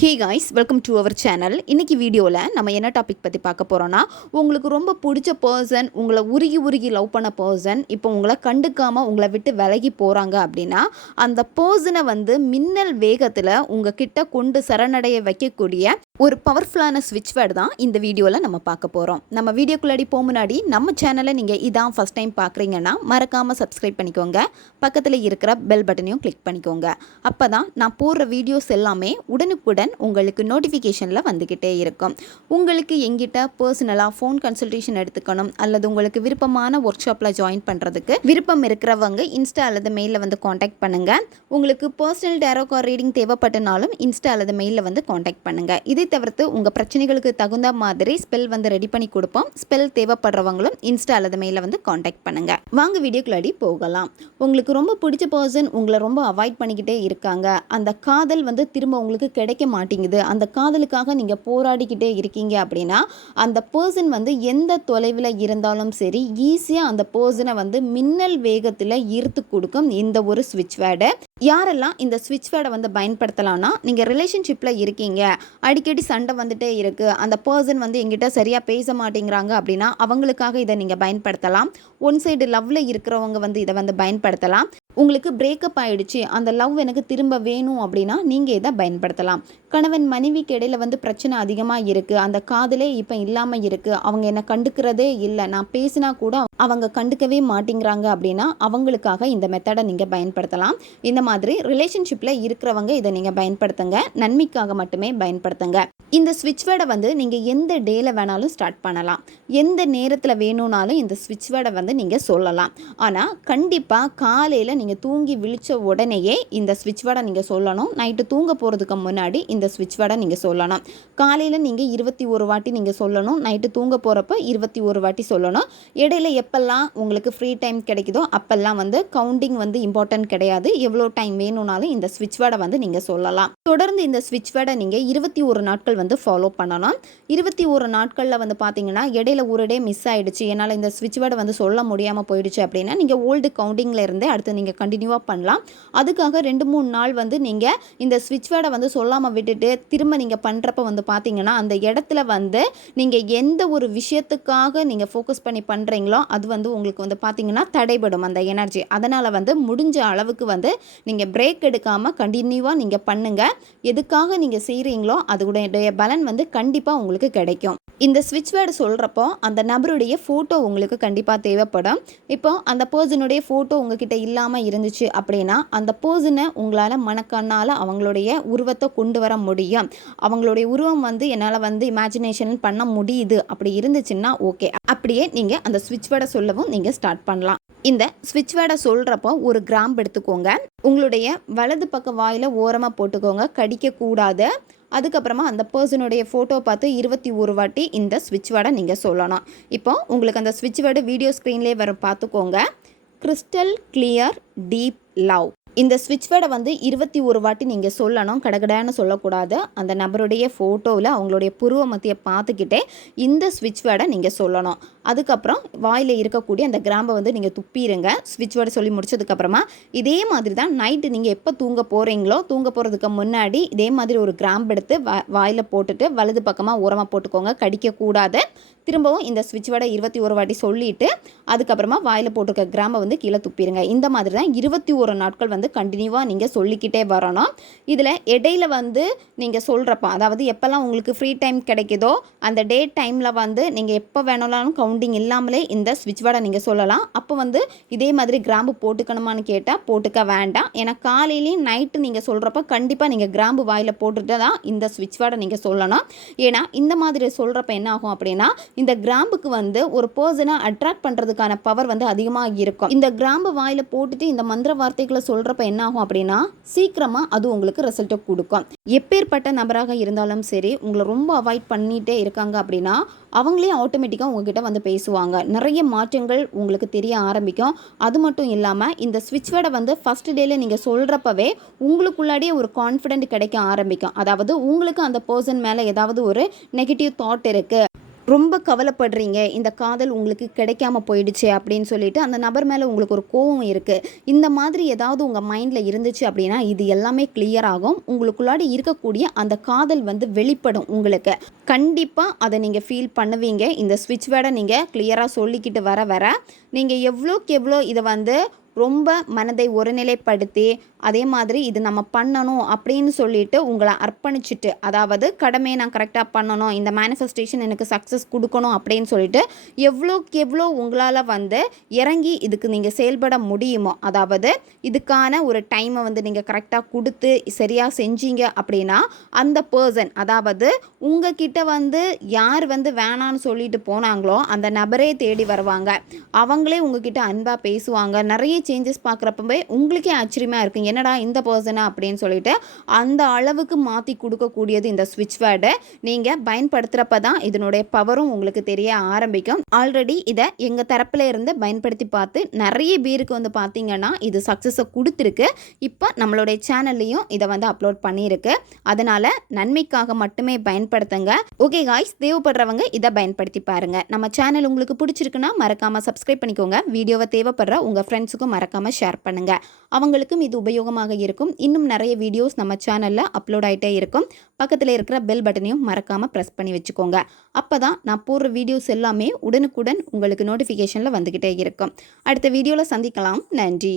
Hey guys, welcome to our channel. இன்றைக்கி வீடியோவில் நம்ம என்ன டாபிக் பற்றி பார்க்க போகிறோன்னா, உங்களுக்கு ரொம்ப பிடிச்ச பர்சன், உங்களை உருகி லவ் பண்ண பர்சன் இப்போ உங்களை கண்டுக்காமல் உங்களை விட்டு விலகி போகிறாங்க அப்படின்னா, அந்த பர்சனை வந்து மின்னல் வேகத்தில் உங்கள் கிட்ட கொண்டு சரணடைய வைக்கக்கூடிய ஒரு பவர்ஃபுல்லான ஸ்விட்ச் வேர்டு தான் இந்த வீடியோவில் நம்ம பார்க்க போகிறோம். நம்ம வீடியோக்குள்ளாடி போக முன்னாடி நம்ம சேனலை நீங்கள் இதான் ஃபஸ்ட் டைம் பார்க்குறீங்கன்னா மறக்காமல் சப்ஸ்கிரைப் பண்ணிக்கோங்க. பக்கத்தில் இருக்கிற பெல் பட்டனையும் கிளிக் பண்ணிக்கோங்க. அப்போ தான் நான் போடுற வீடியோஸ் எல்லாமே உடனுக்குடன் உங்களுக்கு நோட்டிஃபிகேஷனில் வந்துக்கிட்டே இருக்கும். உங்களுக்கு எங்கிட்ட பர்சனலாக ஃபோன் கன்சல்டேஷன் எடுத்துக்கணும் அல்லது உங்களுக்கு விருப்பமான ஒர்க் ஷாப்பில் ஜாயின் பண்ணுறதுக்கு விருப்பம் இருக்கிறவங்க இன்ஸ்டா அல்லது மெயிலில் வந்து காண்டாக்ட் பண்ணுங்கள். உங்களுக்கு பர்சனல் டேரோ கார்ட் ரீடிங் தேவைப்பட்டனாலும் இன்ஸ்டா அல்லது மெயிலில் வந்து காண்டாக்ட் பண்ணுங்கள். இதை தவிர்த்து உங்கள் பிரச்சனைகளுக்கு தகுந்த மாதிரி ஸ்பெல் வந்து ரெடி பண்ணி கொடுப்போம். ஸ்பெல் தேவைப்படுறவங்களும் இன்ஸ்டா அல்லது மெயிலில் வந்து காண்டாக்ட் பண்ணுங்கள். வாங்க வீடியோக்குள்ளாடி போகலாம். உங்களுக்கு ரொம்ப பிடிச்ச பர்சன் உங்களை ரொம்ப அவாய்ட் பண்ணிக்கிட்டே இருக்காங்க. அந்த காதல் வந்து திரும்ப உங்களுக்கு கிடைக்க மாட்டேங்குது. அந்த காதலுக்காக நீங்கள் போராடிக்கிட்டே இருக்கீங்க அப்படின்னா, அந்த பர்சன் வந்து எந்த தொலைவில் இருந்தாலும் சரி ஈஸியாக அந்த பர்சனை வந்து மின்னல் வேகத்தில் ஈர்த்து கொடுக்கும் இந்த ஒரு ஸ்விட்ச் வேர்டு. யாரெல்லாம் இந்த ஸ்விட்ச் வேர்டை வந்து பயன்படுத்தலாம்னா, நீங்கள் ரிலேஷன்ஷிப்பில் இருக்கீங்க, அடிக்கடி சண்டை வந்துட்டே இருக்குது, அந்த பர்சன் வந்து எங்கிட்ட சரியாக பேச மாட்டேங்கிறாங்க அப்படின்னா அவங்களுக்காக இதை நீங்கள் பயன்படுத்தலாம். ஒன் சைடு லவ்வில் இருக்கிறவங்க வந்து இதை வந்து பயன்படுத்தலாம். உங்களுக்கு பிரேக்கப் ஆகிடுச்சு, அந்த லவ் எனக்கு திரும்ப வேணும் அப்படின்னா நீங்கள் இதை பயன்படுத்தலாம். கணவன் மனைவிக்கு இடையில வந்து பிரச்சனை அதிகமாக இருக்குது, அந்த காதலே இப்போ இல்லாமல் இருக்குது, அவங்க என்னை கண்டுக்கிறதே இல்லை, நான் பேசினா கூட அவங்க கண்டுக்கவே மாட்டேங்கிறாங்க அப்படின்னா அவங்களுக்காக இந்த மெத்தடை நீங்கள் பயன்படுத்தலாம். இந்த மாதிரி ரிலேஷன்ஷிப்பில் இருக்கிறவங்க இதை நீங்கள் பயன்படுத்துங்க. நன்மைக்காக மட்டுமே பயன்படுத்துங்க. இந்த ஸ்விட்ச் வேர்டை வந்து நீங்கள் எந்த டேயில் வேணாலும் ஸ்டார்ட் பண்ணலாம். எந்த நேரத்தில் வேணும்னாலும் இந்த ஸ்விட்ச் வேர்டை வந்து நீங்கள் சொல்லலாம். ஆனால் கண்டிப்பாக காலையில் நீங்கள் தூங்கி விழித்த உடனேயே இந்த ஸ்விட்ச் வேர்டை நீங்கள் சொல்லணும். நைட்டு தூங்க போகிறதுக்கு முன்னாடி இந்த ஸ்விட்ச் வேர்டை நீங்கள் சொல்லணும். காலையில் நீங்கள் 21 வாட்டி நீங்கள் சொல்லணும். நைட்டு தூங்க போகிறப்ப 21 வாட்டி சொல்லணும். இடையில எப்பெல்லாம் உங்களுக்கு ஃப்ரீ டைம் கிடைக்குதோ அப்பெல்லாம் வந்து கவுண்டிங் வந்து இம்பார்ட்டன்ட் கிடையாது. எவ்வளோ டைம் வேணும்னாலும் இந்த ஸ்விட்ச் வேர்டை வந்து நீங்கள் சொல்லலாம். தொடர்ந்து இந்த ஸ்விட்ச் வேர்டை நீங்கள் 21 நாட்கள் வந்து ஃபாலோ பண்ணணும். 21 நாட்களில் வந்து பார்த்தீங்கன்னா இடையில ஒரு டே மிஸ் ஆகிடுச்சு, என்னால் இந்த ஸ்விட்ச் வேர்டை வந்து சொல்ல முடியாமல் போயிடுச்சு அப்படின்னா நீங்கள் ஓல்டு கவுண்டிங்கில் இருந்தே அடுத்து நீங்கள் கண்டினியூவாக பண்ணலாம். அதுக்காக 2-3 நாள் வந்து நீங்கள் இந்த ஸ்விட்ச் வேர்டை வந்து சொல்லாமல் விட்டுட்டு திரும்ப நீங்கள் பண்ணுறப்ப வந்து பார்த்தீங்கன்னா அந்த இடத்துல வந்து நீங்கள் எந்த ஒரு விஷயத்துக்காக நீங்கள் ஃபோக்கஸ் பண்ணி பண்ணுறீங்களோ அது வந்து உங்களுக்கு வந்து பார்த்தீங்கன்னா தடைபடும் அந்த எனர்ஜி. அதனால் வந்து முடிஞ்ச அளவுக்கு வந்து நீங்கள் பிரேக் எடுக்காமல் கண்டினியூவாக நீங்கள் பண்ணுங்கள். எதுக்காக நீங்கள் செய்கிறீங்களோ அதோடைய பலன் வந்து கண்டிப்பாக உங்களுக்கு கிடைக்கும். இந்த ஸ்விட்ச் வேர்டு சொல்கிறப்போ அந்த நபருடைய ஃபோட்டோ உங்களுக்கு கண்டிப்பாக தேவைப்படும். இப்போ அந்த பர்சனுடைய ஃபோட்டோ உங்ககிட்ட இல்லாமல் இருந்துச்சு அப்படின்னா அந்த பர்சனை உங்களால் மனக்கண்ணால் அவங்களுடைய உருவத்தை கொண்டு வர முடியும். அவங்களுடைய உருவம் வந்து என்னால் வந்து இமேஜினேஷன் பண்ண முடியுது அப்படி இருந்துச்சுன்னா ஓகே, அப்படியே நீங்கள் அந்த ஸ்விட்ச் வேர்டை சொல்லவும் நீங்கள் ஸ்டார்ட் பண்ணலாம். இந்த ஸ்விட்ச் வேர்டை சொல்கிறப்போ ஒரு கிராம்பு எடுத்துக்கோங்க. உங்களுடைய வலது பக்க வாயில் ஓரமாக போட்டுக்கோங்க, கடிக்கக்கூடாது. அதுக்கப்புறமா அந்த பர்சனுடைய ஃபோட்டோ பார்த்து 21 வாட்டி இந்த ஸ்விட்ச் வேர்டை நீங்கள் சொல்லணும். இப்போ உங்களுக்கு அந்த ஸ்விட்ச் வேர்டு வீடியோ ஸ்க்ரீன்லேயே வரும், பார்த்துக்கோங்க. Crystal clear deep love. இந்த ஸ்விட்ச் வேர்டை வந்து 21 வாட்டி நீங்கள் சொல்லணும். கடகடான்னு சொல்லக்கூடாது. அந்த நபருடைய ஃபோட்டோவில் அவங்களுடைய புருவ மத்தியை பார்த்துக்கிட்டே இந்த ஸ்விட்ச் வேர்டை நீங்கள் சொல்லணும். அதுக்கப்புறம் வாயில் இருக்கக்கூடிய அந்த கிராம்பை வந்து நீங்கள் துப்பிடுங்க. ஸ்விட்ச் வேர்டை சொல்லி முடிச்சதுக்கப்புறமா இதே மாதிரி தான் நைட்டு நீங்கள் எப்போ தூங்க போகிறீங்களோ தூங்க போகிறதுக்கு முன்னாடி இதே மாதிரி ஒரு கிராம்பு எடுத்து வாயில் போட்டுட்டு வலது பக்கமாக ஓரமாக போட்டுக்கோங்க, கடிக்கக்கூடாது. திரும்பவும் இந்த ஸ்விட்ச் வேர்டை 21 வாட்டி சொல்லிவிட்டு அதுக்கப்புறமா வாயில் போட்டிருக்க கிராம்பை வந்து கீழே துப்பிடுங்க. இந்த மாதிரி தான் 21 நாட்கள் வந்து கண்டினியூவாக நீங்கள் சொல்லிக்கிட்டே வரணும். இதில் இடையில வந்து நீங்கள் சொல்கிறப்ப அதாவது எப்போல்லாம் உங்களுக்கு ஃப்ரீ டைம் கிடைக்குதோ அந்த டே டைமில் வந்து நீங்கள் எப்போ வேணாலும் கவுண்டிங் இல்லாமலே இந்த ஸ்விட்ச் வேர்டை நீங்கள் சொல்லலாம். அப்போ வந்து இதே மாதிரி கிராம்பு போட்டுக்கணுமான்னு கேட்டால் போட்டுக்க வேண்டாம். ஏன்னா காலையிலையும் நைட்டு நீங்கள் சொல்கிறப்ப கண்டிப்பாக நீங்கள் கிராம்பு வாயில் போட்டுட்டு தான் இந்த ஸ்விட்ச் வேர்டை நீங்கள் சொல்லணும். ஏன்னா இந்த மாதிரி சொல்கிறப்ப என்ன ஆகும் அப்படின்னா இந்த கிராம்புக்கு வந்து ஒரு பர்சனை அட்ராக்ட் பண்ணுறதுக்கான பவர் வந்து அதிகமாக இருக்கும். இந்த கிராம்பு வாயில் போட்டுட்டு இந்த மந்திர வார்த்தைகளை சொல்கிறப்ப என்ன ஆகும் அப்படின்னா சீக்கிரமாக அது உங்களுக்கு ரிசல்ட்டை கொடுக்கும். எப்பேற்பட்ட நபராக இருந்தாலும் சரி உங்களை ரொம்ப அவாய்ட் பண்ணிகிட்டே இருக்காங்க அப்படின்னா அவங்களே ஆட்டோமேட்டிக்காக உங்ககிட்ட வந்து பேசுவாங்க. நிறைய மாற்றங்கள் உங்களுக்கு தெரிய ஆரம்பிக்கும். அது மட்டும் இல்லாமல் இந்த ஸ்விட்ச் வேர்டை வந்து ஃபஸ்ட் டேல நீங்கள் சொல்கிறப்பவே உங்களுக்குள்ளாடியே ஒரு கான்ஃபிடென்ட் கிடைக்க ஆரம்பிக்கும். அதாவது உங்களுக்கு அந்த பர்சன் மேலே ஏதாவது ஒரு நெகட்டிவ் தாட் இருக்குது, ரொம்ப கவலைப்படுறீங்க, இந்த காதல் உங்களுக்கு கிடைக்காம போயிடுச்சே அப்படின்னு சொல்லிட்டு அந்த நபர் மேலே உங்களுக்கு ஒரு கோவம் இருக்குது. இந்த மாதிரி ஏதாவது உங்கள் மைண்டில் இருந்துச்சு அப்படின்னா இது எல்லாமே கிளியர் ஆகும். உங்களுக்குள்ளாடி இருக்கக்கூடிய அந்த காதல் வந்து வெளிப்படும் உங்களுக்கு. கண்டிப்பாக அதை நீங்கள் ஃபீல் பண்ணுவீங்க. இந்த ஸ்விட்ச் வேர்டை நீங்கள் கிளியராக சொல்லிக்கிட்டு வர வர நீங்கள் எவ்வளோக்கு எவ்வளோ இதை வந்து ரொம்ப மனதை ஒருநிலைப்படுத்தி அதே மாதிரி இது நம்ம பண்ணணும் அப்படின்னு சொல்லிட்டு உங்களை அர்ப்பணிச்சுட்டு, அதாவது கடமையை நான் கரெக்டாக பண்ணணும், இந்த மேனிஃபெஸ்டேஷன் எனக்கு சக்ஸஸ் கொடுக்கணும் அப்படின்னு சொல்லிட்டு எவ்வளோக்கு எவ்வளோ உங்களால் வந்து இறங்கி இதுக்கு நீங்கள் செயல்பட முடியுமோ, அதாவது இதுக்கான ஒரு டைமை வந்து நீங்கள் கரெக்டாக கொடுத்து சரியாக செஞ்சீங்க அப்படின்னா அந்த பர்சன், அதாவது உங்ககிட்ட வந்து யார் வந்து வேணான்னு சொல்லிட்டு போனாங்களோ அந்த நபரே தேடி வருவாங்க. அவங்களே உங்ககிட்ட அன்பாக பேசுவாங்க. நிறைய சேஞ்சஸ் பார்க்குறப்பவே உங்களுக்கே ஆச்சரியமாக இருக்குங்க, என்னடா இந்த பர்சனா அப்படின்னு சொல்லிட்டு அந்த அளவுக்கு மாற்றி கொடுக்கக்கூடியது இந்த ஸ்விட்ச் வேர்டை. நீங்கள் பயன்படுத்துகிறப்ப தான் இதனுடைய பவரும் உங்களுக்கு தெரிய ஆரம்பிக்கும். ஆல்ரெடி இதை எங்கள் தரப்பில் இருந்து பயன்படுத்தி பார்த்து நிறைய பேருக்கு வந்து பார்த்தீங்கன்னா இது சக்ஸஸை கொடுத்துருக்கு. இப்போ நம்மளுடைய சேனல்லையும் இதை வந்து அப்லோட் பண்ணியிருக்கு. அதனால் நன்மைக்காக மட்டுமே பயன்படுத்துங்க. ஓகே காய்ஸ், தேவைப்படுறவங்க இதை பயன்படுத்தி பாருங்கள். நம்ம சேனல் உங்களுக்கு பிடிச்சிருக்குன்னா மறக்காமல் சப்ஸ்கிரைப் பண்ணிக்கோங்க. வீடியோவை தேவைப்படுற உங்கள் ஃப்ரெண்ட்ஸுக்கும் மறக்காமல் ஷேர் பண்ணுங்கள். அவங்களுக்கும் இது உபயோகமாக இருக்கும். இன்னும் நிறைய வீடியோஸ் நம்ம சேனலில் அப்லோட் ஆகிட்டே இருக்கும். பக்கத்தில் இருக்கிற பெல் பட்டனையும் மறக்காமல் ப்ரெஸ் பண்ணி வச்சுக்கோங்க. அப்போ தான் நான் போடுற வீடியோஸ் எல்லாமே உடனுக்குடன் உங்களுக்கு நோட்டிஃபிகேஷனில் வந்துக்கிட்டே இருக்கும். அடுத்த வீடியோவில் சந்திக்கலாம். நன்றி.